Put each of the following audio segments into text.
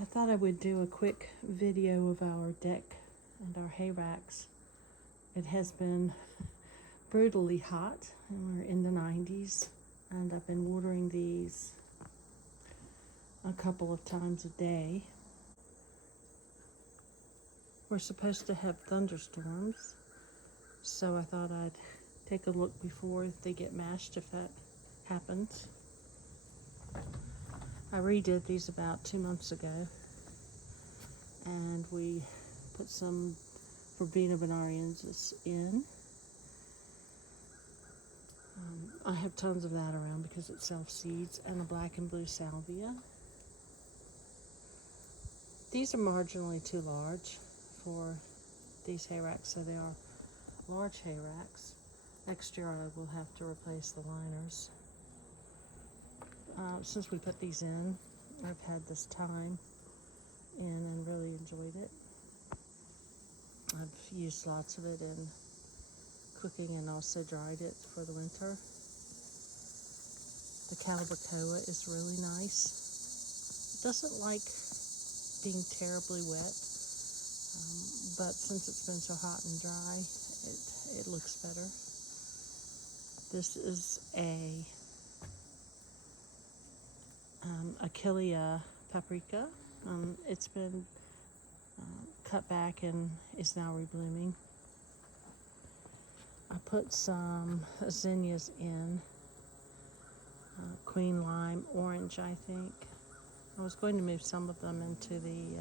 I thought I would do a quick video of our deck and our hay racks. It has been brutally hot and we're in the 90s, and I've been watering these a couple of times a day. We're supposed to have thunderstorms, so I thought I'd take a look before they get mashed if that happens. I redid these about 2 months ago, and we put some verbena bonariensis in. I have tons of that around because it self-seeds, and a black and blue salvia. These are marginally too large for these hay racks, so they are large hay racks. Next year I will have to replace the liners. Since we put these in, I've had this time in and really enjoyed it. I've used lots of it in cooking and also dried it for the winter. The calibrachoa is really nice. It doesn't like being terribly wet, but since it's been so hot and dry, it looks better. This is a Achillea paprika. It's been cut back and is now reblooming. I put some zinnias in, queen lime orange, I think. I was going to move some of them into the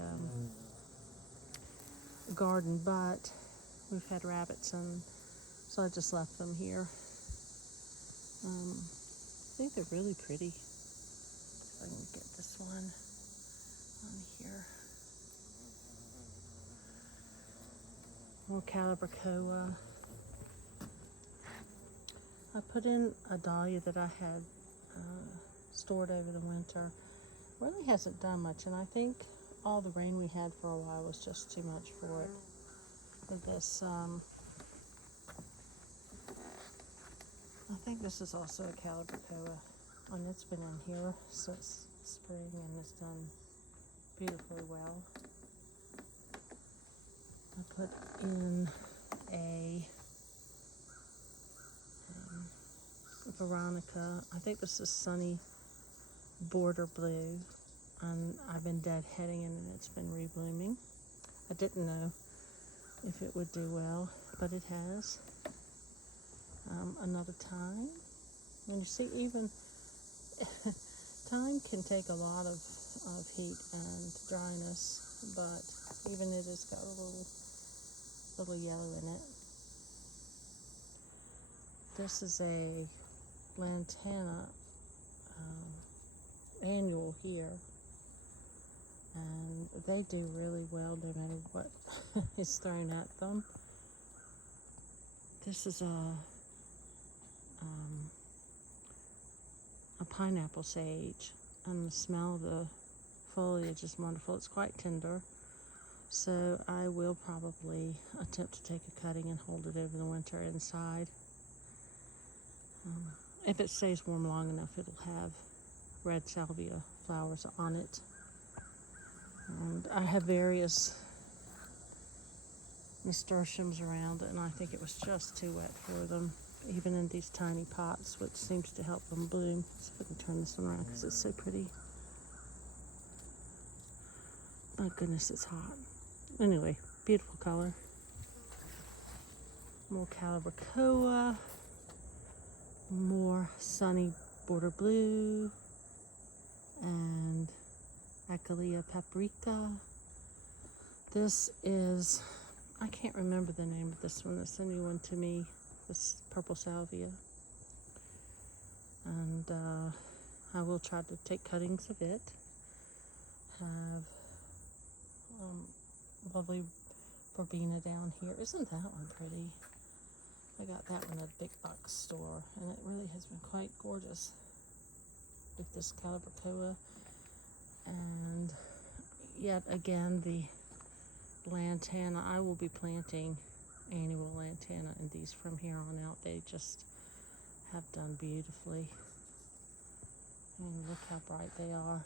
garden, but we've had rabbits, and so I just left them here. I think they're really pretty. If I can get this one on here. More calibrachoa. I put in a dahlia that I had stored over the winter. Really hasn't done much, and I think all the rain we had for a while was just too much for it. With this, I think this is also a calibrachoa, and it's been in here since spring and has done beautifully well. I put in a Veronica. I think this is Sunny Border Blue, and I've been deadheading it and it's been reblooming. I didn't know if it would do well, but it has. Another thyme. And you see, even thyme can take a lot of heat and dryness, but even it has got a little yellow in it. This is a lantana annual here, and they do really well no matter what is thrown at them. This is a pineapple sage, and the smell of the foliage is wonderful. It's quite tender, so I will probably attempt to take a cutting and hold it over the winter inside. If it stays warm long enough, it'll have red salvia flowers on it. And I have various nasturtiums around, and I think it was just too wet for them, even in these tiny pots, which seems to help them bloom. Let's see if I can turn this one around because it's so pretty. My goodness, it's hot. Anyway, beautiful color. More calibrachoa. More Sunny Border Blue. And Achillea paprika. This is, I can't remember the name of this one. It's a new one to me. This purple salvia. And I will try to take cuttings of it. Have lovely verbena down here. Isn't that one pretty? I got that one at a big box store, and it really has been quite gorgeous with this calibrachoa. And yet again, the lantana. I will be planting annual lantana in these from here on out. They just have done beautifully. And look how bright they are.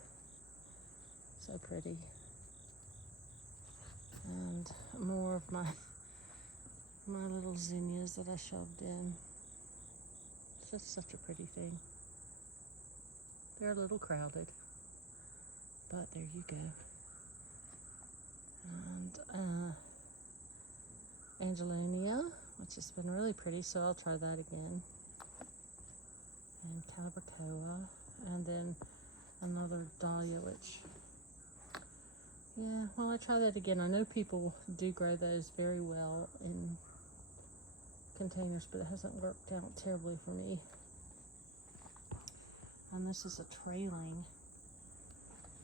So pretty. And more of my little zinnias that I shoved in. It's just such a pretty thing. They're a little crowded, but there you go. And Angelonia, which has been really pretty, so I'll try that again. And Calibrachoa, and then another dahlia, which, yeah, well, I try that again. I know people do grow those very well in containers, but it hasn't worked out terribly for me. And this is a trailing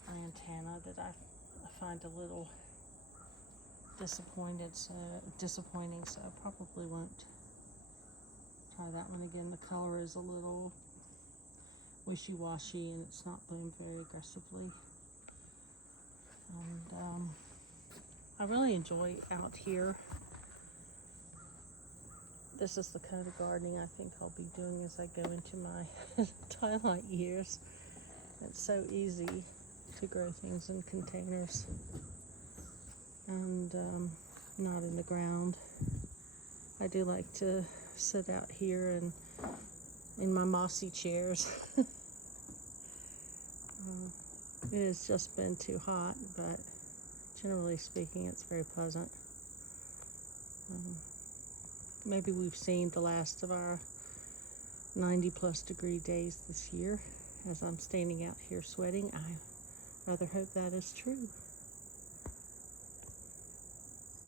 lantana that I find a little disappointing, so I probably won't try that one again. The color is a little wishy-washy and it's not bloomed very aggressively. And I really enjoy out here. This is the kind of gardening I think I'll be doing as I go into my twilight years. It's so easy to grow things in containers and not in the ground. I do like to sit out here and in my mossy chairs. It has just been too hot, but generally speaking, it's very pleasant. Maybe we've seen the last of our 90+ degree days this year. As I'm standing out here sweating, I rather hope that is true.